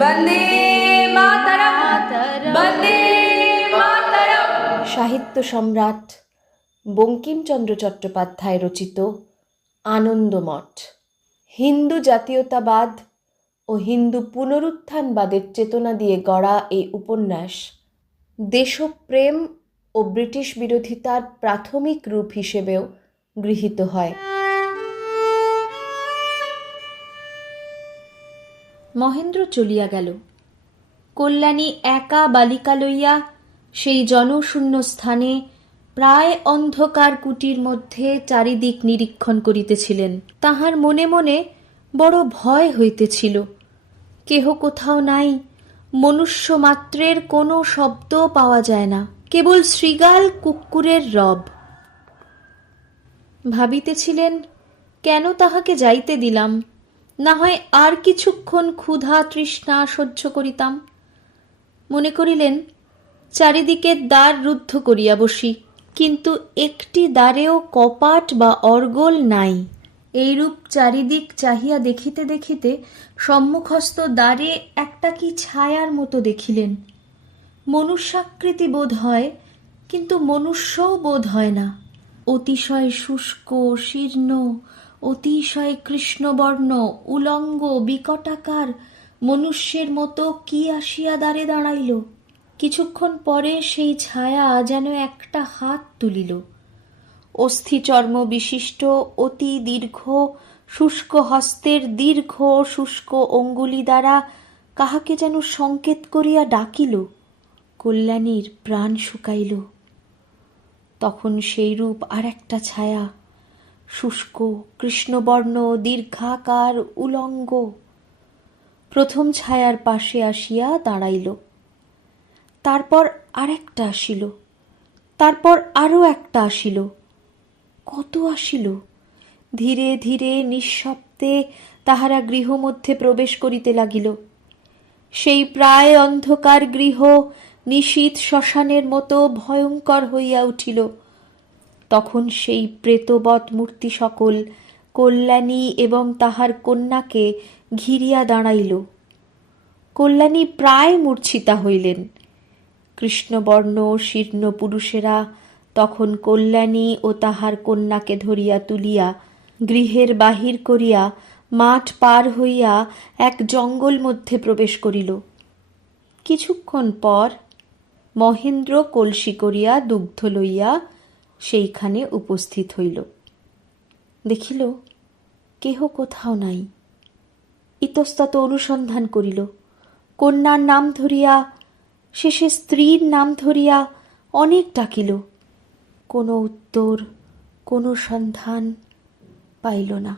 বন্দে মাতরম, বন্দে মাতরম। সাহিত্য সম্রাট বঙ্কিমচন্দ্র চট্টোপাধ্যায় রচিত আনন্দমঠ হিন্দু জাতীয়তাবাদ ও হিন্দু পুনরুত্থানবাদের চেতনা দিয়ে গড়া এই উপন্যাস দেশপ্রেম ও ব্রিটিশ বিরোধিতার প্রাথমিক রূপ হিসেবেও গৃহীত হয়। মহেন্দ্র চলিয়া গেল। কল্যাণী একা বালিকা লইয়া সেই জনশূন্য স্থানে প্রায় অন্ধকার কুটির মধ্যে চারিদিক নিরীক্ষণ করিতেছিলেন। তাহার মনে মনে বড় ভয় হইতেছিল। কেহ কোথাও নাই, মনুষ্য মাত্রের কোনো শব্দ পাওয়া যায় না, কেবল শৃগাল কুক্কুরের রব। ভাবিতেছিলেন, কেন তাহাকে যাইতে দিলাম, না হয় আর কিছুক্ষণ ক্ষুধা তৃষ্ণা সহ্য করিতাম। মনে করিলেন, চারিদিকে দ্বার রুদ্ধ করিয়া বসি, কিন্তু একটি দ্বারেও কপাট বা অর্গল নাই। এইরূপ চারিদিক চাহিয়া দেখিতে দেখিতে সম্মুখস্থ দ্বারে একটা কি ছায়ার মতো দেখিলেন। মনুষ্যাকৃতি বোধ হয়, কিন্তু মনুষ্যও বোধ হয় না। অতিশয় শুষ্ক, শীর্ণ, অতিশয় কৃষ্ণবর্ণ, উলঙ্গ, বিকটাকার মনুষ্যের মতো কি আসিয়া দ্বারে দাঁড়াইল। কিছুক্ষণ পরে সেই ছায়া যেন একটা হাত তুলিল। অস্থিচর্ম বিশিষ্ট অতি দীর্ঘ শুষ্ক হস্তের দীর্ঘ শুষ্ক অঙ্গুলি দ্বারা কাহাকে যেন সংকেত করিয়া ডাকিল। কল্যাণীর প্রাণ শুকাইল। তখন সেই রূপ আর একটা ছায়া, শুষ্ক, কৃষ্ণবর্ণ, দীর্ঘাকার, উলঙ্গ, প্রথম ছায়ার পাশে আসিয়া দাঁড়াইল। তারপর আরেকটা আসিল, তারপর আরও একটা আসিল। কত আসিল! ধীরে ধীরে নিঃশব্দে তাহারা গৃহমধ্যে প্রবেশ করিতে লাগিল। সেই প্রায় অন্ধকার গৃহ নিশীথ শ্মশানের মতো ভয়ঙ্কর হইয়া উঠিল। তখন সেই প্রেতবৎ মূর্তি সকল কল্যাণী এবং তাহার কন্যাকে ঘিরিয়া দাঁড়াইল। কল্যাণী প্রায় মূর্ছিতা হইলেন। কৃষ্ণবর্ণ শীর্ণ পুরুষেরা তখন কল্যাণী ও তাহার কন্যাকে ধরিয়া তুলিয়া গৃহের বাহির করিয়া মাঠ পার হইয়া এক জঙ্গল মধ্যে প্রবেশ করিল। কিছুক্ষণ পর মহেন্দ্র কলসি করিয়া দুগ্ধ লইয়া সেইখানে উপস্থিত হইল। দেখিল, কেহ কোথাও নাই। ইতস্তত অনুসন্ধান করিল, কন্যার নাম ধরিয়া, শেষে স্ত্রীর নাম ধরিয়া অনেক ডাকিল। কোনো উত্তর, কোনো সন্ধান পাইল না।